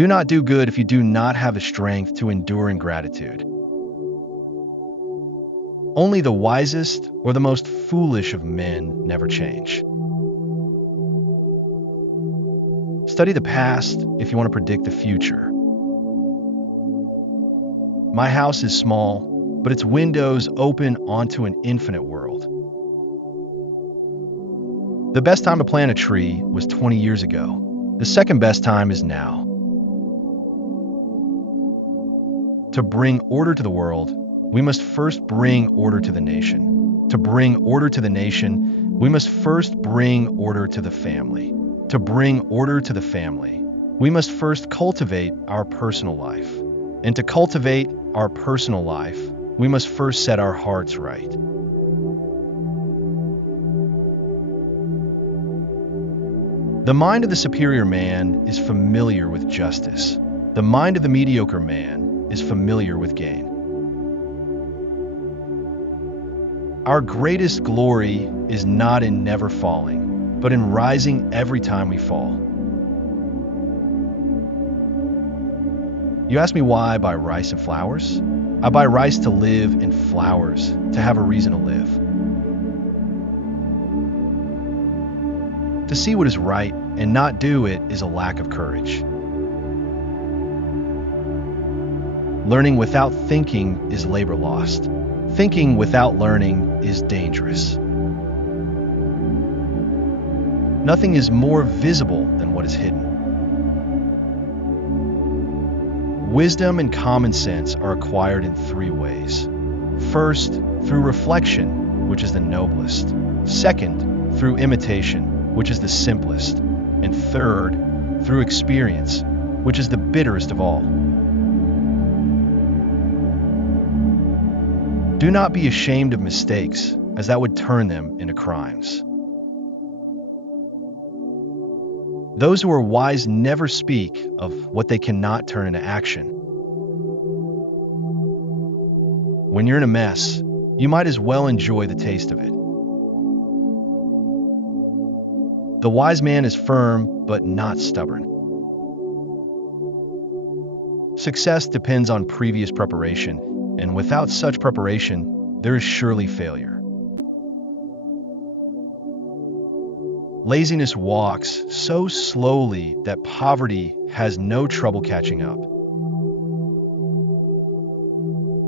Do not do good if you do not have the strength to endure in gratitude. Only the wisest or the most foolish of men never change. Study the past if you want to predict the future. My house is small, but its windows open onto an infinite world. The best time to plant a tree was 20 years ago. The second best time is now. To bring order to the world, we must first bring order to the nation. To bring order to the nation, we must first bring order to the family. To bring order to the family, we must first cultivate our personal life. And to cultivate our personal life, we must first set our hearts right. The mind of the superior man is familiar with justice. The mind of the mediocre man is familiar with gain. Our greatest glory is not in never falling, but in rising every time we fall. You ask me why I buy rice and flowers? I buy rice to live and flowers to have a reason to live. To see what is right and not do it is a lack of courage. Learning without thinking is labor lost. Thinking without learning is dangerous. Nothing is more visible than what is hidden. Wisdom and common sense are acquired in three ways. First, through reflection, which is the noblest. Second, through imitation, which is the simplest. And third, through experience, which is the bitterest of all. Do not be ashamed of mistakes, as that would turn them into crimes. Those who are wise never speak of what they cannot turn into action. When you're in a mess, you might as well enjoy the taste of it. The wise man is firm, but not stubborn. Success depends on previous preparation, and without such preparation, there is surely failure. Laziness walks so slowly that poverty has no trouble catching up.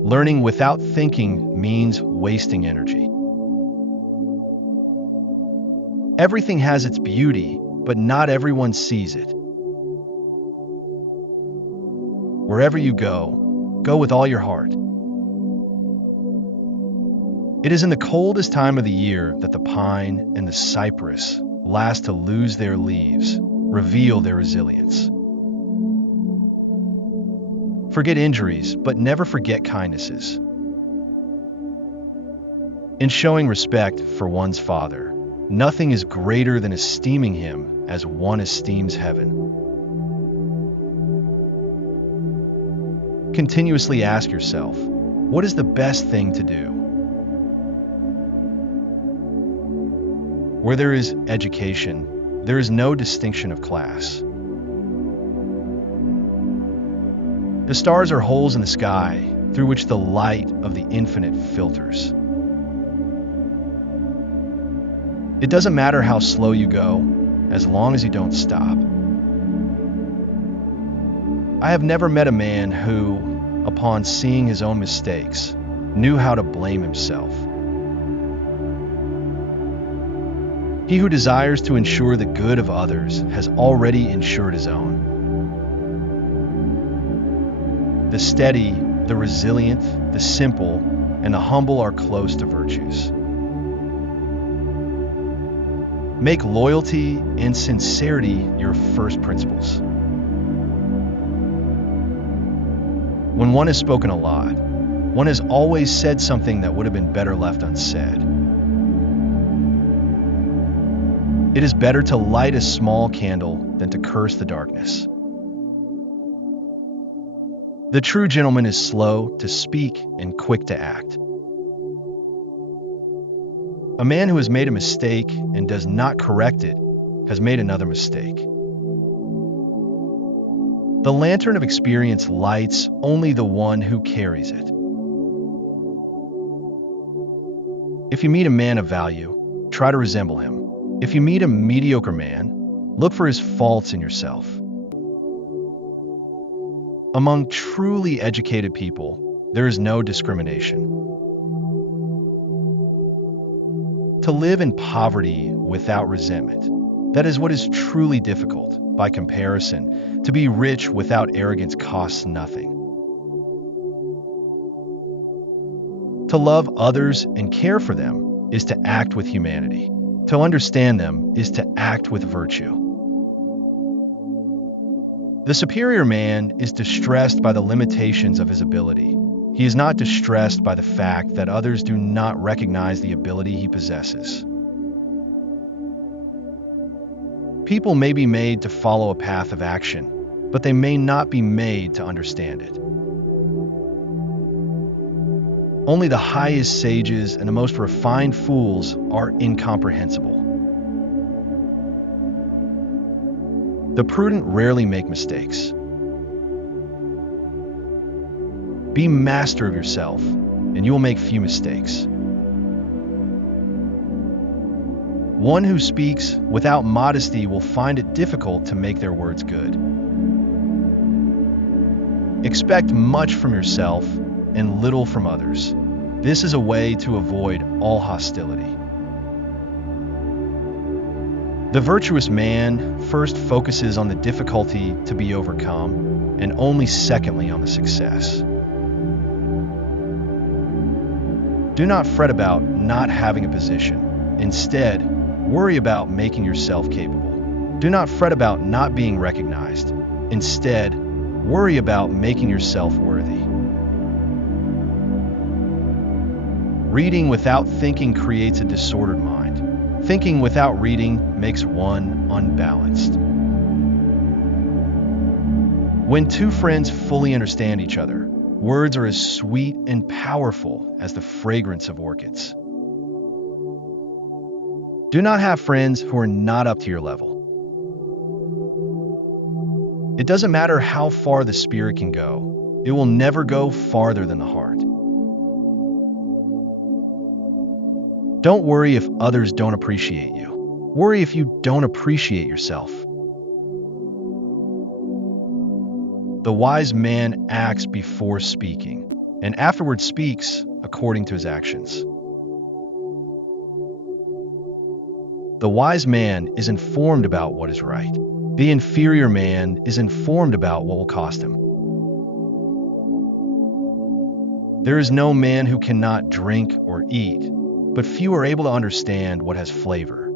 Learning without thinking means wasting energy. Everything has its beauty, but not everyone sees it. Wherever you go, go with all your heart. It is in the coldest time of the year that the pine and the cypress last to lose their leaves, reveal their resilience. Forget injuries, but never forget kindnesses. In showing respect for one's father, nothing is greater than esteeming him as one esteems heaven. Continuously ask yourself, what is the best thing to do? Where there is education, there is no distinction of class. The stars are holes in the sky through which the light of the infinite filters. It doesn't matter how slow you go, as long as you don't stop. I have never met a man who, upon seeing his own mistakes, knew how to blame himself. He who desires to ensure the good of others has already ensured his own. The steady, the resilient, the simple, and the humble are close to virtues. Make loyalty and sincerity your first principles. When one has spoken a lot, one has always said something that would have been better left unsaid. It is better to light a small candle than to curse the darkness. The true gentleman is slow to speak and quick to act. A man who has made a mistake and does not correct it has made another mistake. The lantern of experience lights only the one who carries it. If you meet a man of value, try to resemble him. If you meet a mediocre man, look for his faults in yourself. Among truly educated people, there is no discrimination. To live in poverty without resentment, that is what is truly difficult. By comparison, to be rich without arrogance costs nothing. To love others and care for them is to act with humanity. To understand them is to act with virtue. The superior man is distressed by the limitations of his ability. He is not distressed by the fact that others do not recognize the ability he possesses. People may be made to follow a path of action, but they may not be made to understand it. Only the highest sages and the most refined fools are incomprehensible. The prudent rarely make mistakes. Be master of yourself, and you will make few mistakes. One who speaks without modesty will find it difficult to make their words good. Expect much from yourself and little from others. This is a way to avoid all hostility. The virtuous man first focuses on the difficulty to be overcome, and only secondly on the success. Do not fret about not having a position. Instead, worry about making yourself capable. Do not fret about not being recognized. Instead, worry about making yourself worthy. Reading without thinking creates a disordered mind. Thinking without reading makes one unbalanced. When two friends fully understand each other, words are as sweet and powerful as the fragrance of orchids. Do not have friends who are not up to your level. It doesn't matter how far the spirit can go, it will never go farther than the heart. Don't worry if others don't appreciate you. Worry if you don't appreciate yourself. The wise man acts before speaking, and afterwards speaks according to his actions. The wise man is informed about what is right. The inferior man is informed about what will cost him. There is no man who cannot drink or eat, but few are able to understand what has flavor.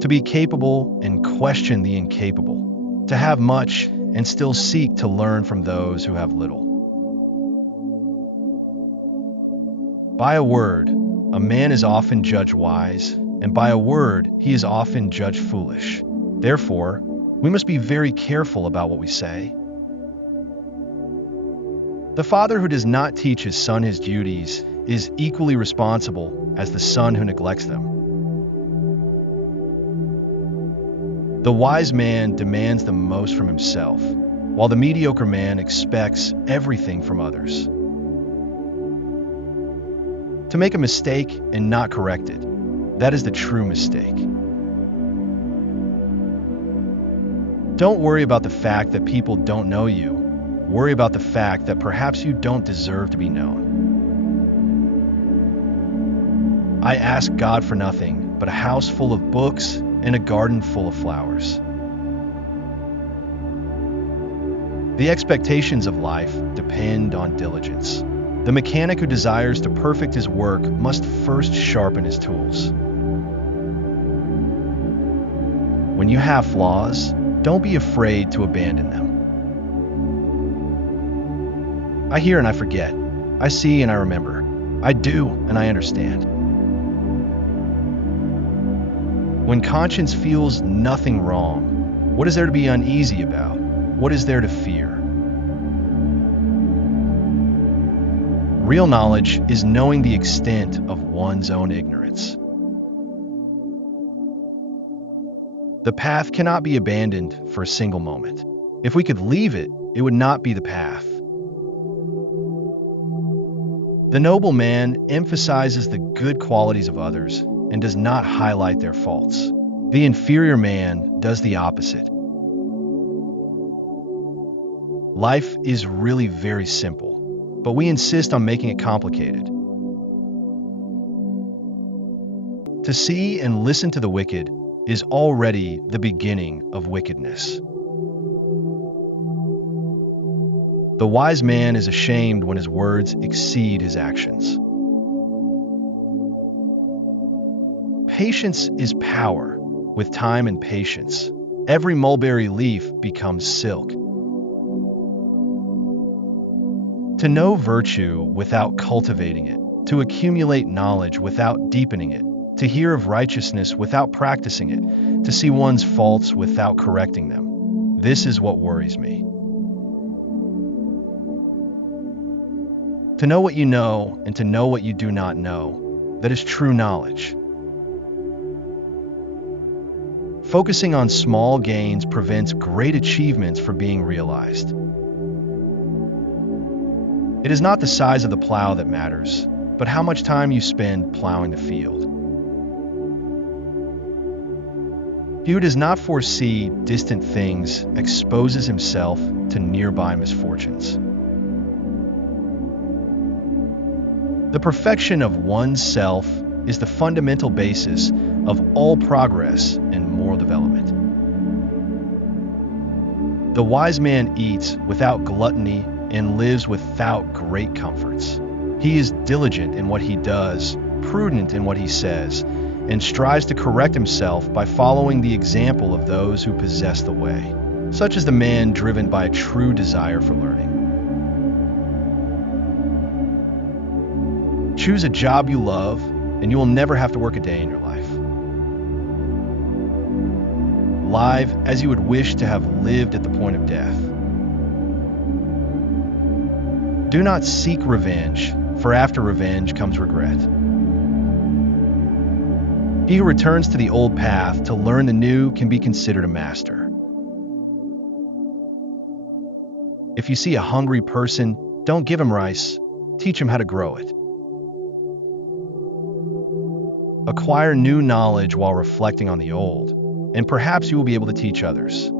To be capable and question the incapable. To have much and still seek to learn from those who have little. By a word, a man is often judged wise, and by a word, he is often judged foolish. Therefore, we must be very careful about what we say. The father who does not teach his son his duties is equally responsible as the son who neglects them. The wise man demands the most from himself, while the mediocre man expects everything from others. To make a mistake and not correct it, that is the true mistake. Don't worry about the fact that people don't know you. Worry about the fact that perhaps you don't deserve to be known. I ask God for nothing but a house full of books and a garden full of flowers. The expectations of life depend on diligence. The mechanic who desires to perfect his work must first sharpen his tools. When you have flaws, don't be afraid to abandon them. I hear and I forget. I see and I remember. I do and I understand. When conscience feels nothing wrong, what is there to be uneasy about? What is there to fear? Real knowledge is knowing the extent of one's own ignorance. The path cannot be abandoned for a single moment. If we could leave it, it would not be the path. The noble man emphasizes the good qualities of others and does not highlight their faults. The inferior man does the opposite. Life is really very simple, but we insist on making it complicated. To see and listen to the wicked is already the beginning of wickedness. The wise man is ashamed when his words exceed his actions. Patience is power. With time and patience, every mulberry leaf becomes silk. To know virtue without cultivating it, to accumulate knowledge without deepening it, to hear of righteousness without practicing it, to see one's faults without correcting them. This is what worries me. To know what you know and to know what you do not know, that is true knowledge. Focusing on small gains prevents great achievements from being realized. It is not the size of the plow that matters, but how much time you spend plowing the field. He who does not foresee distant things exposes himself to nearby misfortunes. The perfection of oneself is the fundamental basis of all progress and moral development. The wise man eats without gluttony and lives without great comforts. He is diligent in what he does, prudent in what he says, and strives to correct himself by following the example of those who possess the way. Such is the man driven by a true desire for learning. Choose a job you love, and you will never have to work a day in your life. Live as you would wish to have lived at the point of death. Do not seek revenge, for after revenge comes regret. He who returns to the old path to learn the new can be considered a master. If you see a hungry person, don't give him rice, teach him how to grow it. Acquire new knowledge while reflecting on the old, and perhaps you will be able to teach others.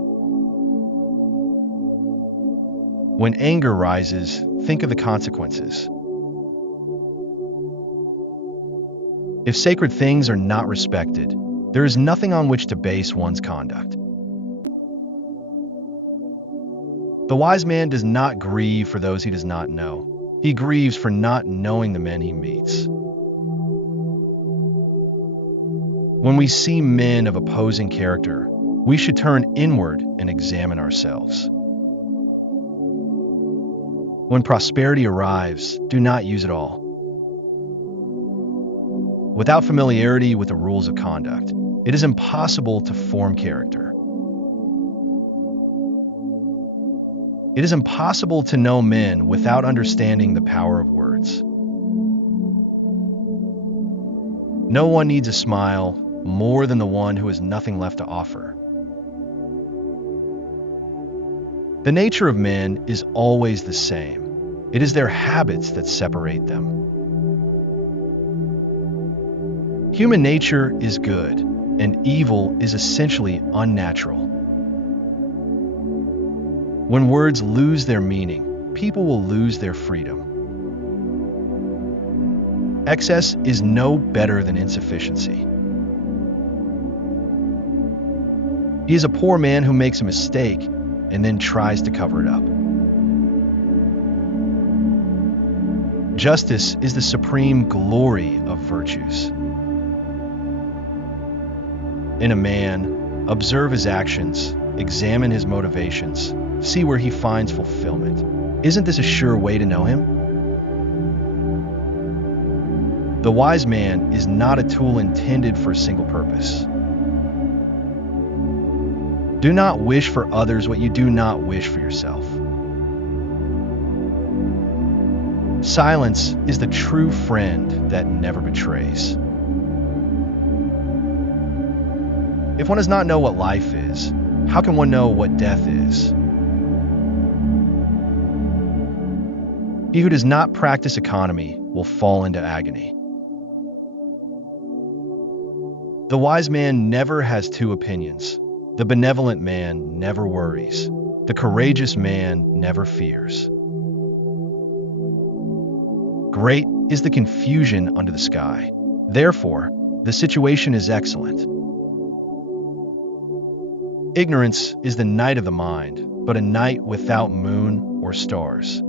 When anger rises, think of the consequences. If sacred things are not respected, there is nothing on which to base one's conduct. The wise man does not grieve for those he does not know. He grieves for not knowing the men he meets. When we see men of opposing character, we should turn inward and examine ourselves. When prosperity arrives, do not use it all. Without familiarity with the rules of conduct, it is impossible to form character. It is impossible to know men without understanding the power of words. No one needs a smile more than the one who has nothing left to offer. The nature of men is always the same. It is their habits that separate them. Human nature is good, and evil is essentially unnatural. When words lose their meaning, people will lose their freedom. Excess is no better than insufficiency. He is a poor man who makes a mistake and then tries to cover it up. Justice is the supreme glory of virtues. In a man, observe his actions, examine his motivations, see where he finds fulfillment. Isn't this a sure way to know him? The wise man is not a tool intended for a single purpose. Do not wish for others what you do not wish for yourself. Silence is the true friend that never betrays. If one does not know what life is, how can one know what death is? He who does not practice economy will fall into agony. The wise man never has two opinions. The benevolent man never worries. The courageous man never fears. Great is the confusion under the sky. Therefore, the situation is excellent. Ignorance is the night of the mind, but a night without moon or stars.